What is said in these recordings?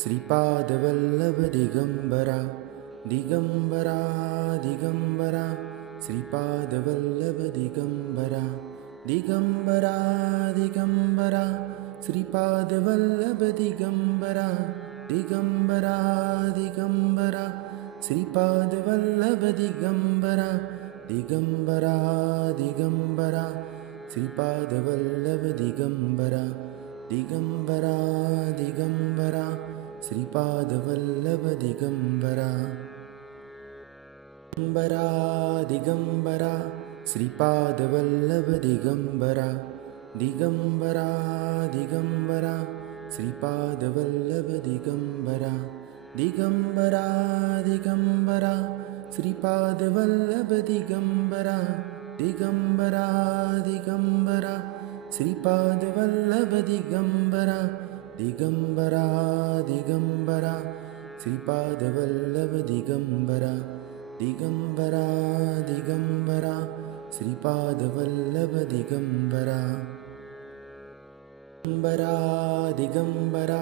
Shripad Vallabh Digambara Digambara Digambara Shripad Vallabh Digambara Digambara Digambara Shripad Vallabh Digambara Digambara Digambara Shripad Vallabh Digambara Digambara Digambara Shripad Vallabh Digambara Digambara Digambara Shripad Vallabh Digambara Digambara Shripad Vallabh Digambara Digambara Digambara Shripad Vallabh Digambara Digambara Digambara Shripad Vallabh Digambara Digambara Digambara Shripad Vallabh Digambara Digambara Digambara Shripad Vallabh Digambara Digambara Digambara Shripad Vallabh Digambara Digambara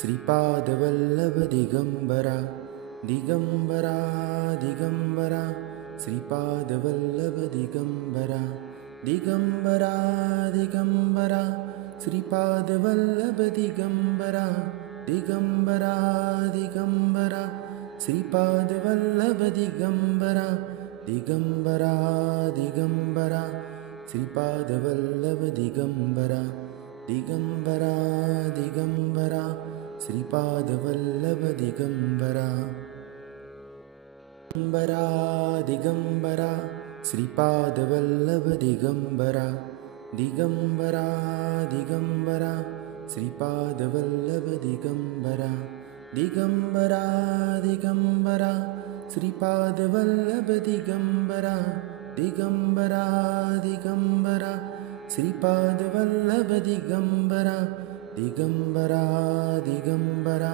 Shripad Vallabh Digambara Digambara Digambara Shripad Vallabh Digambara Digambara Digambara Shripad Vallabh Digambara Digambara Digambara Shripad Vallabh Digambara Digambara Digambara Shripad Vallabh Digambara Digambara Digambara Shripad Vallabh Digambara Digambara Shripad Vallabh Digambara Digambara Digambara Shripad Vallabh Digambara Digambara Digambara Shripad Vallabh Digambara Digambara Digambara Shripad Vallabh Digambara Digambara Digambara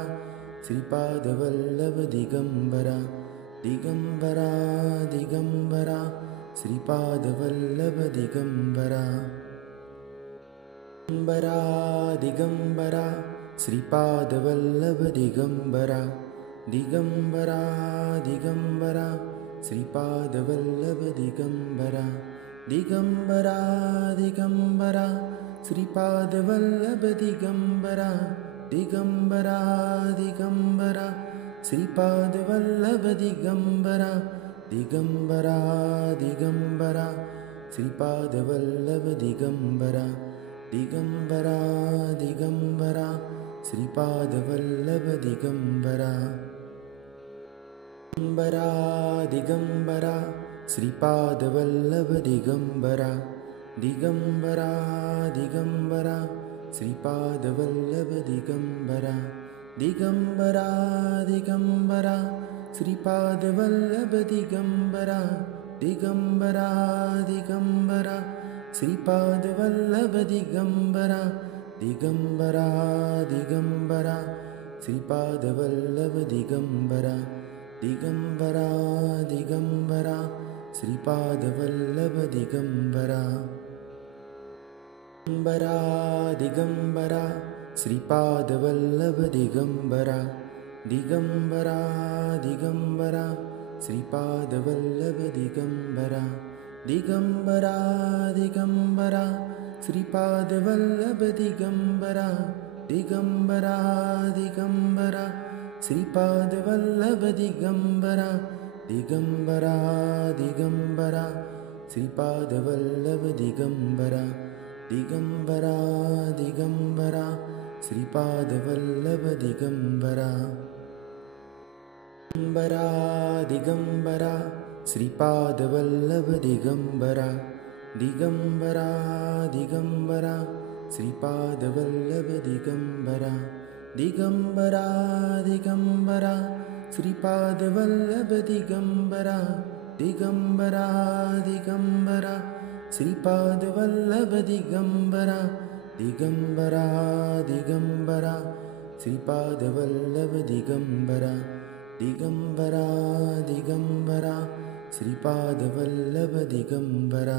Shripad Vallabh Digambara Digambara Digambara Shripad Vallabh Digambara Digambara Shripad Vallabh Digambara Digambara Digambara Shripad Vallabh Digambara Digambara Digambara Shripad Vallabh Digambara Digambara Digambara Shripad Vallabh Digambara Digambara Digambara Shripad Vallabh Digambara Digambara Digambara Shripad Vallabh Digambara Digambara Shripad Vallabh Digambara Digambara Digambara Shripad Vallabh Digambara Digambara Digambara Shripad Vallabh Digambara Digambara Digambara Shripad Vallabh Digambara Digambara Digambara Shripad Vallabh Digambara Digambara Digambara Shripad Vallabh Digambara Digambara Shripad Vallabh Digambara Digambara Digambara Shripad Vallabh Digambara Digambara Digambara Shripad Vallabh Digambara Digambara Digambara Shripad Vallabh Digambara Digambara Digambara Shripad Vallabh Digambara Digambara Digambara Shripad Vallabh Digambara Digambara Shripad Vallabh Digambara Digambara Digambara Shripad Vallabh Digambara Digambara Digambara Shripad Vallabh Digambara Digambara Digambara Shripad Vallabh Digambara Digambara Digambara Shripad Vallabh Digambara Digambara Digambara Shripad Vallabh Digambara.